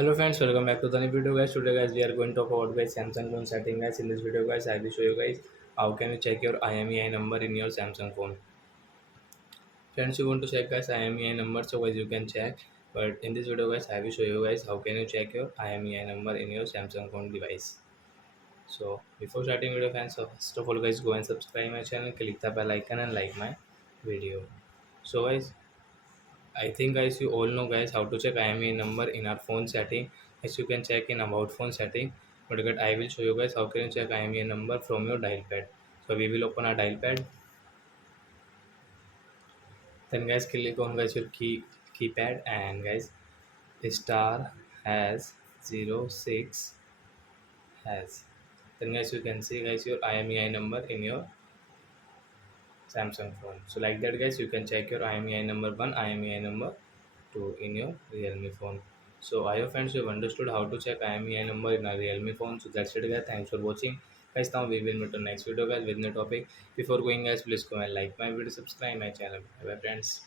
Hello friends, welcome back to the new video guys. Today guys we are going to talk about guys Samsung phone setting guys. In this video guys I will show you guys how can you check your IMEI number in your Samsung phone. Friends, you want to check guys IMEI number, so guys you can check. But in this video guys I will show you guys how can you check your IMEI number in your Samsung phone device. So before starting video fans, so first of all guys go and subscribe my channel, click the bell icon and like my video. So guys, I think guys you all know guys how to check IMEI number in our phone setting. As you can check in about phone setting, but guys, I will show you guys how can you check IMEI number from your dial pad. So we will open our dial pad. Then guys click on guys your keypad and guys star has 06 has. Then guys you can see guys your IMEI number in your Samsung phone. So like that guys you can check your IMEI number 1, IMEI number 2 in your Realme phone. So I hope friends you have understood how to check IMEI number in a Realme phone. So that's it guys. Thanks for watching. Guys, now we will meet on next video guys with new topic. Before going guys, please go and like my video, subscribe my channel. Bye bye friends.